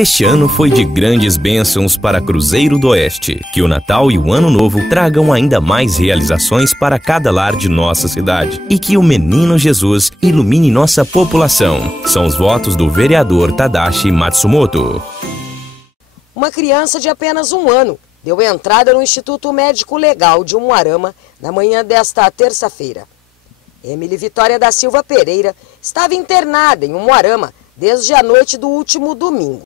Este ano foi de grandes bênçãos para Cruzeiro do Oeste. Que o Natal e o Ano Novo tragam ainda mais realizações para cada lar de nossa cidade. E que o Menino Jesus ilumine nossa população. São os votos do vereador Tadashi Matsumoto. Uma criança de apenas 1 ano deu entrada no Instituto Médico Legal de Umuarama na manhã desta terça-feira. Emily Vitória da Silva Pereira estava internada em Umuarama desde a noite do último domingo.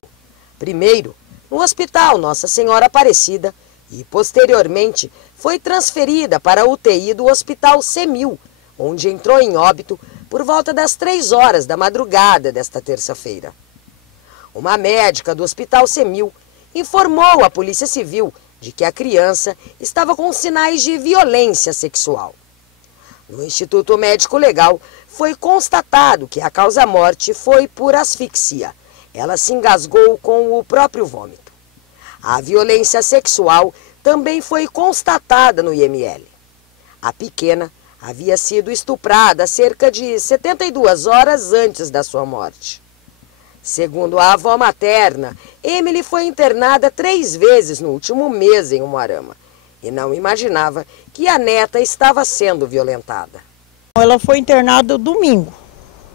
Primeiro, no Hospital Nossa Senhora Aparecida e, posteriormente, foi transferida para a UTI do Hospital CEMIL, onde entrou em óbito por volta das 3 horas da madrugada desta terça-feira. Uma médica do Hospital CEMIL informou à Polícia Civil de que a criança estava com sinais de violência sexual. No Instituto Médico Legal, foi constatado que a causa-morte foi por asfixia. Ela se engasgou com o próprio vômito. A violência sexual também foi constatada no IML. A pequena havia sido estuprada cerca de 72 horas antes da sua morte. Segundo a avó materna, Emily foi internada 3 vezes no último mês em Umuarama e não imaginava que a neta estava sendo violentada. Ela foi internada domingo,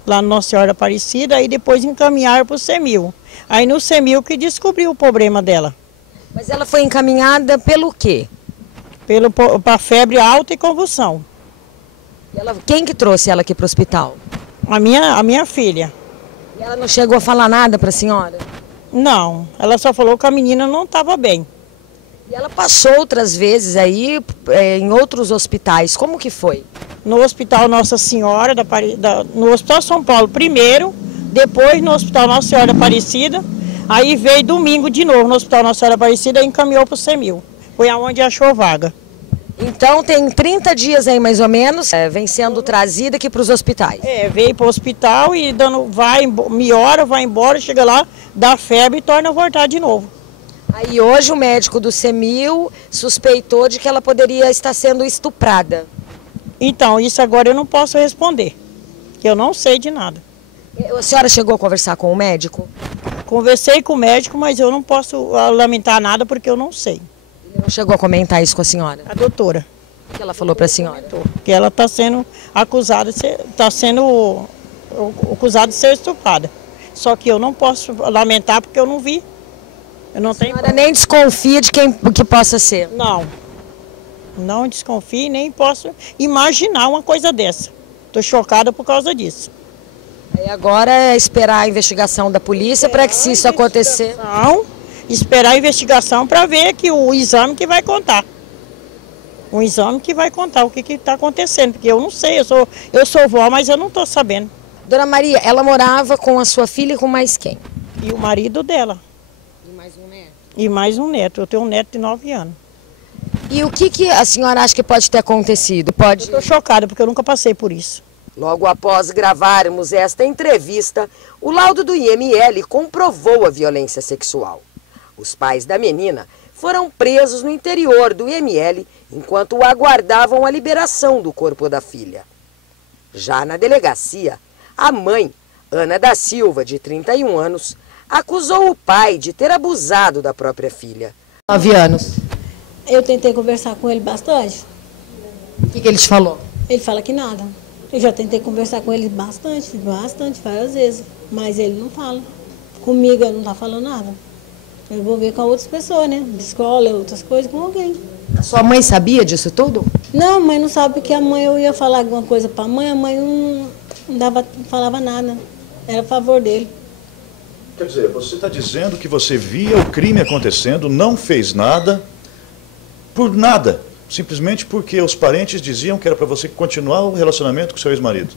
lá no Nossa Senhora Aparecida, e depois encaminharam para o CEMIL. Aí no CEMIL que descobriu o problema dela. Mas ela foi encaminhada pelo quê? Para febre alta e convulsão. Quem que trouxe ela aqui para o hospital? A minha filha. E ela não chegou a falar nada para a senhora? Não, ela só falou que a menina não estava bem. E ela passou outras vezes aí em outros hospitais, como que foi? No Hospital Nossa Senhora, no Hospital São Paulo primeiro, depois no Hospital Nossa Senhora Aparecida, aí veio domingo de novo no Hospital Nossa Senhora Aparecida e encaminhou para o CEMIL. Foi aonde achou vaga. Então tem 30 dias aí mais ou menos, vem sendo trazida aqui para os hospitais. Veio para o hospital e melhora, vai embora, chega lá, dá febre e torna a voltar de novo. Aí hoje o médico do CEMIL suspeitou de que ela poderia estar sendo estuprada. Então, isso agora eu não posso responder, que eu não sei de nada. A senhora chegou a conversar com o médico? Conversei com o médico, mas eu não posso lamentar nada porque eu não sei. Ele não chegou a comentar isso com a senhora? A doutora. O que ela falou para a senhora? Que ela está sendo acusada de ser estuprada. Só que eu não posso lamentar porque eu não vi. Eu não tenho. A senhora nem desconfia de que possa ser? Não. Não desconfio, nem posso imaginar uma coisa dessa. Estou chocada por causa disso. Aí agora é esperar a investigação da polícia para que, se isso acontecer... Esperar a investigação para ver que o exame que vai contar. O exame que vai contar o que está acontecendo, porque eu não sei, eu sou vó, mas eu não estou sabendo. Dona Maria, ela morava com a sua filha e com mais quem? E o marido dela. E mais um neto? E mais um neto, eu tenho um neto de 9 anos. E o que a senhora acha que pode ter acontecido? Eu estou chocada porque eu nunca passei por isso. Logo após gravarmos esta entrevista, o laudo do IML comprovou a violência sexual. Os pais da menina foram presos no interior do IML enquanto aguardavam a liberação do corpo da filha. Já na delegacia, a mãe, Ana da Silva, de 31 anos, acusou o pai de ter abusado da própria filha. 9 anos. Eu tentei conversar com ele bastante. O que ele te falou? Ele fala que nada. Eu já tentei conversar com ele bastante, várias vezes. Mas ele não fala. Comigo ele não está falando nada. Eu vou ver com outras pessoas, né? De escola, outras coisas, com alguém. A sua mãe sabia disso tudo? Não, a mãe não sabe, porque a mãe, eu ia falar alguma coisa para a mãe não falava nada. Era a favor dele. Quer dizer, você está dizendo que você via o crime acontecendo, não fez nada, por nada, simplesmente porque os parentes diziam que era para você continuar o relacionamento com seu ex-marido?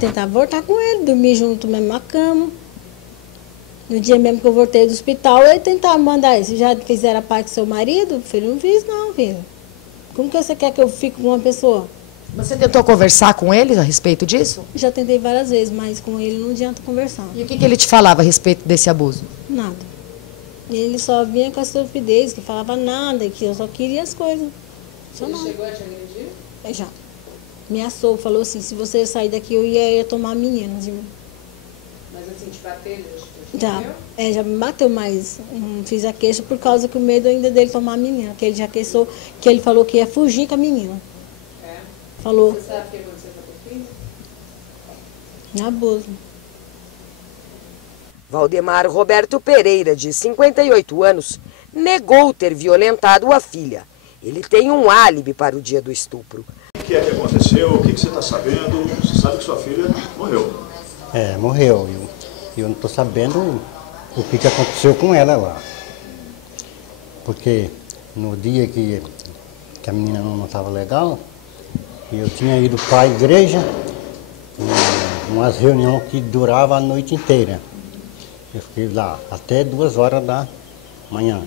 Tentar voltar com ele, dormir junto na mesma cama. No dia mesmo que eu voltei do hospital, ele tentava mandar isso. Já fizeram a parte do seu marido? Filho, não fiz não, filho. Como que você quer que eu fique com uma pessoa? Você tentou conversar com ele a respeito disso? Já tentei várias vezes, mas com ele não adianta conversar. E o que ele te falava a respeito desse abuso? Nada. Ele só vinha com a estupidez, que falava nada, que eu só queria as coisas. Só ele nada. chegou a te agredir? Já. Ameaçou, falou assim, se você sair daqui eu ia tomar a menina de mim. Mas assim, te bater, já Já me bateu, mas não fiz a queixa por causa que o medo ainda dele tomar a menina, que ele já queixou, que ele falou que ia fugir com a menina. Falou. Você sabe o que aconteceu com a tua filha? Abuso. Valdemar Roberto Pereira, de 58 anos, negou ter violentado a filha. Ele tem um álibi para o dia do estupro. O que é que aconteceu? O que você está sabendo? Você sabe que sua filha morreu. Morreu. Eu não estou sabendo o que aconteceu com ela lá. Porque no dia que a menina não estava legal, eu tinha ido para a igreja, umas reuniões que duravam a noite inteira. Eu fiquei lá até 2 horas da manhã.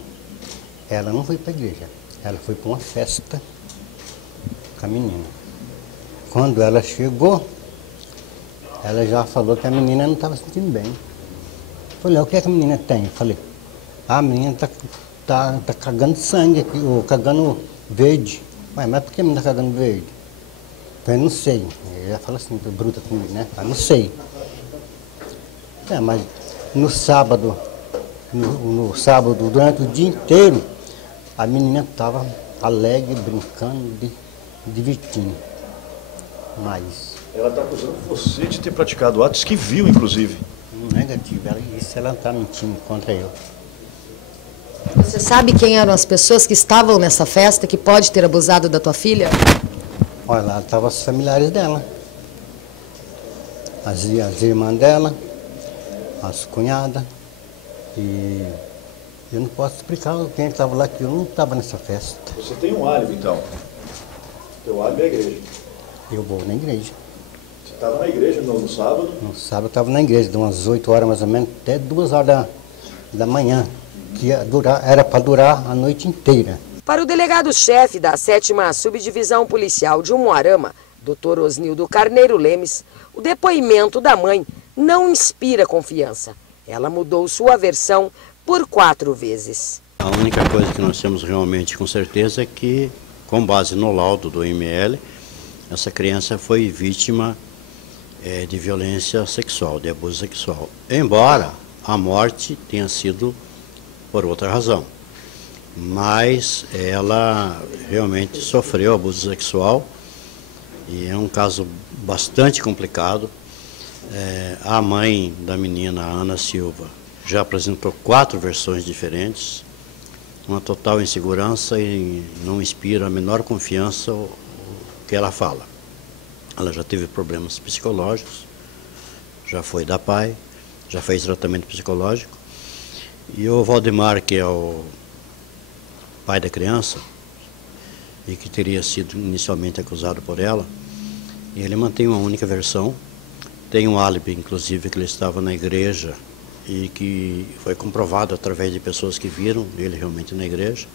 Ela não foi para a igreja, ela foi para uma festa com a menina. Quando ela chegou, ela já falou que a menina não estava sentindo bem. Eu falei, o que é que a menina tem? Eu falei, a menina tá cagando sangue aqui, ou cagando verde. Ué, mas por que a menina está cagando verde? Eu falei, não sei. Ela fala assim, bruta comigo, né? Eu não sei. Mas no sábado, durante o dia inteiro, a menina estava alegre, brincando, divertindo. Mas ela está acusando você de ter praticado atos que viu, inclusive. Negativo, ela está mentindo contra eu. Você sabe quem eram as pessoas que estavam nessa festa que pode ter abusado da tua filha? Olha, lá estavam os familiares dela. As irmãs dela, as cunhadas. E eu não posso explicar quem estava lá, que eu não estava nessa festa. Você tem um álibi, então? Teu álibi é a igreja. Eu vou na igreja. Você estava na igreja no sábado? No sábado eu estava na igreja, de umas 8 horas mais ou menos, até 2 horas da manhã, que era para durar a noite inteira. Para o delegado-chefe da 7ª Subdivisão Policial de Umuarama, Dr. Osnildo Carneiro Lemes, o depoimento da mãe não inspira confiança. Ela mudou sua versão por 4 vezes. A única coisa que nós temos realmente com certeza é que, com base no laudo do IML, essa criança foi vítima de violência sexual, de abuso sexual. Embora a morte tenha sido por outra razão. Mas ela realmente sofreu abuso sexual e é um caso bastante complicado. A mãe da menina, a Ana Silva, já apresentou 4 versões diferentes, uma total insegurança e não inspira a menor confiança o que ela fala. Ela já teve problemas psicológicos, já foi da PAI, já fez tratamento psicológico. E o Valdemar, que é o pai da criança, e que teria sido inicialmente acusado por ela, ele mantém uma única versão. Tem um álibi, inclusive, que ele estava na igreja e que foi comprovado através de pessoas que viram ele realmente na igreja.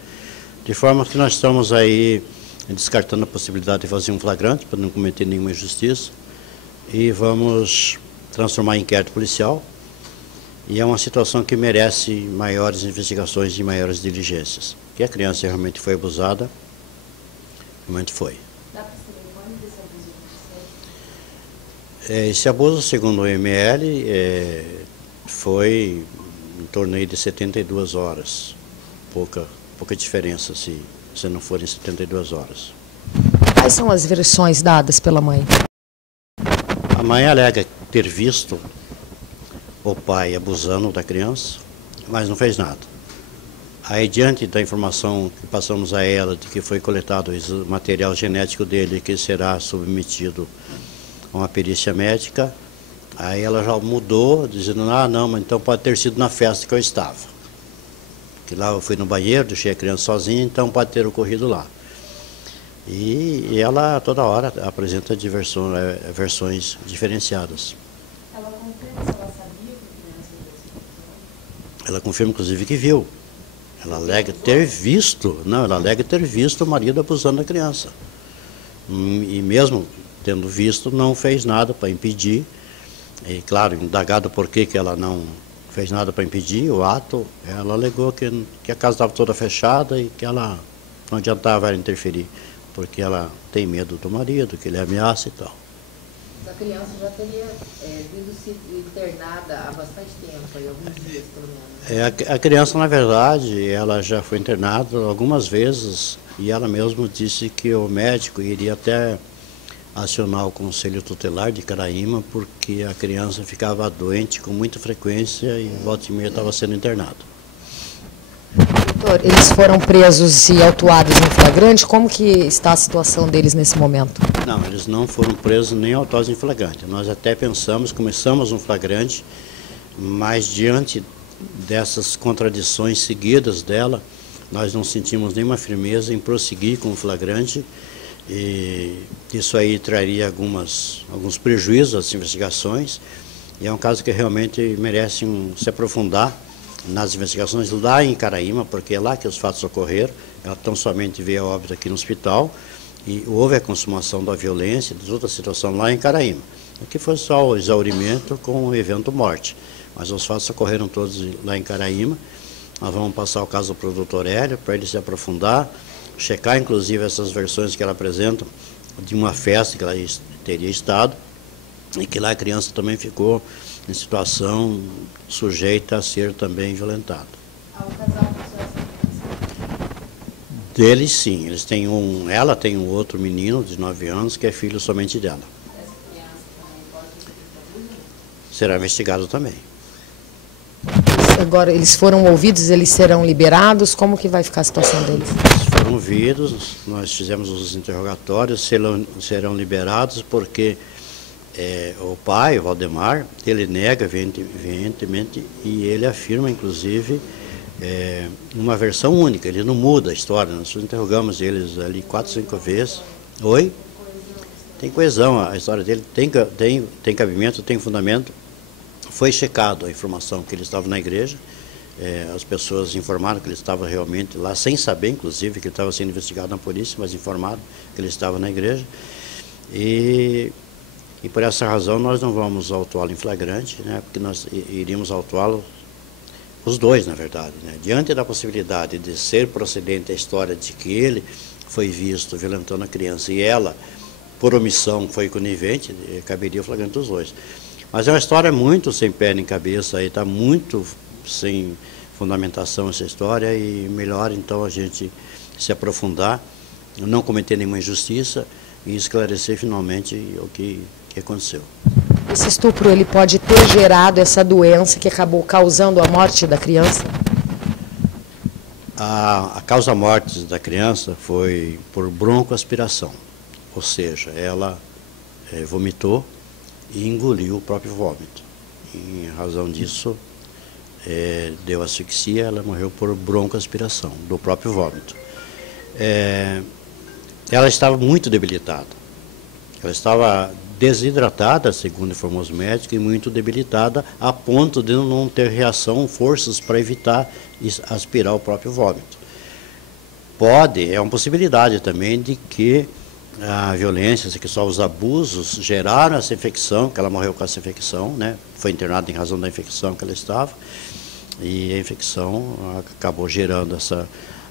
De forma que nós estamos aí descartando a possibilidade de fazer um flagrante para não cometer nenhuma injustiça e vamos transformar em inquérito policial. E é uma situação que merece maiores investigações e maiores diligências. Que a criança realmente foi abusada, realmente foi. Dá para saber quando desse abuso aconteceu? Esse abuso, segundo o IML, foi em torno aí de 72 horas. Pouca diferença se não forem 72 horas. Quais são as versões dadas pela mãe? A mãe alega ter visto o pai abusando da criança, mas não fez nada. Aí, diante da informação que passamos a ela de que foi coletado o material genético dele, que será submetido a uma perícia médica, aí ela já mudou, dizendo, não, mas então pode ter sido na festa que eu estava. Que lá eu fui no banheiro, deixei a criança sozinha, então pode ter ocorrido lá. E ela toda hora apresenta versões diferenciadas. Ela confirma se ela sabia que a criança ia. Ela confirma, inclusive, que viu. Ela alega ter visto o marido abusando da criança. E mesmo tendo visto, não fez nada para impedir. E, claro, indagado por que ela não fez nada para impedir o ato, ela alegou que a casa estava toda fechada e que ela não adiantava ela interferir, porque ela tem medo do marido, que ele ameaça e tal. A criança já teria vindo se internada há bastante tempo, aí, alguns dias pelo menos. A criança, na verdade, ela já foi internada algumas vezes e ela mesma disse que o médico iria até acionar o Conselho Tutelar de Caraíma porque a criança ficava doente com muita frequência e volta e meia estava sendo internada. Doutor, eles foram presos e autuados em flagrante. Como que está a situação deles nesse momento? Não, eles não foram presos nem autuados em flagrante. Nós até começamos um flagrante, mas diante dessas contradições seguidas dela, nós não sentimos nenhuma firmeza em prosseguir com o flagrante e isso aí traria alguns prejuízos às investigações e é um caso que realmente merece se aprofundar nas investigações lá em Caraíma, porque é lá que os fatos ocorreram. Ela tão somente veio a óbito aqui no hospital e houve a consumação da violência, de outra situação lá em Caraíma. Aqui foi só o exaurimento com o evento morte, mas os fatos ocorreram todos lá em Caraíma. Nós vamos passar o caso para o doutor Hélio, para ele se aprofundar, checar inclusive essas versões que ela apresenta de uma festa que ela teria estado e que lá a criança também ficou em situação sujeita a ser também violentada. O casal passou essa criança? Deles sim, ela tem um outro menino de 9 anos que é filho somente dela. Essa criança também pode ser ditadura? Será investigado também. Agora, eles foram ouvidos, eles serão liberados? Como que vai ficar a situação deles? Eles foram ouvidos, nós fizemos os interrogatórios, serão liberados porque o pai, o Valdemar, ele nega veementemente e ele afirma, inclusive, uma versão única, ele não muda a história. Nós interrogamos eles ali 4, 5 vezes. Oi? Tem coesão, a história dele tem cabimento, tem fundamento. Foi checado a informação que ele estava na igreja, as pessoas informaram que ele estava realmente lá, sem saber, inclusive, que ele estava sendo investigado na polícia, mas informaram que ele estava na igreja. E por essa razão nós não vamos autuá-lo em flagrante, né, porque nós iríamos autuá-lo, os dois, na verdade. Né, diante da possibilidade de ser procedente a história de que ele foi visto violentando a criança e ela, por omissão, foi conivente, caberia o flagrante dos dois. Mas é uma história muito sem pé nem cabeça, está muito sem fundamentação essa história e melhor então a gente se aprofundar, não cometer nenhuma injustiça e esclarecer finalmente o que aconteceu. Esse estupro ele pode ter gerado essa doença que acabou causando a morte da criança? A causa-morte da criança foi por broncoaspiração, ou seja, ela vomitou e engoliu o próprio vômito. Em razão disso, deu asfixia, ela morreu por broncoaspiração do próprio vômito. Ela estava muito debilitada. Ela estava desidratada, segundo informou os médicos, e muito debilitada, a ponto de não ter reação, forças para evitar aspirar o próprio vômito. É uma possibilidade também de que a violência sexual, os abusos geraram essa infecção, que ela morreu com essa infecção, né? Foi internada em razão da infecção que ela estava, e a infecção acabou gerando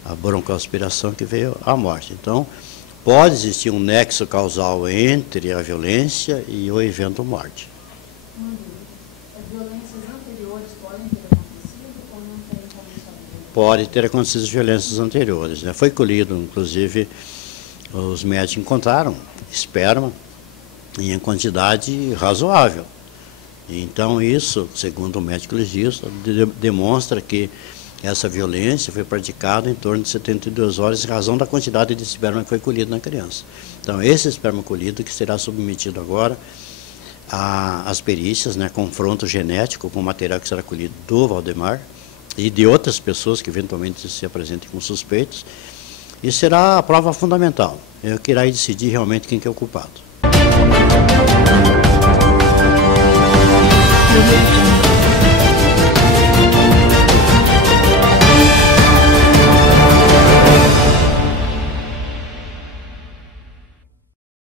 a broncoaspiração que veio à morte. Então, pode existir um nexo causal entre a violência e o evento morte. As violências anteriores podem ter acontecido ou não tem como saber? Pode ter acontecido violências anteriores, né? Foi colhido, inclusive, os médicos encontraram esperma em quantidade razoável. Então isso, segundo o médico legista, demonstra que essa violência foi praticada em torno de 72 horas em razão da quantidade de esperma que foi colhido na criança. Então esse esperma colhido que será submetido agora às perícias, né, confronto genético com o material que será colhido do Valdemar e de outras pessoas que eventualmente se apresentem como suspeitos. E será a prova fundamental, que irá decidir realmente quem que é o culpado.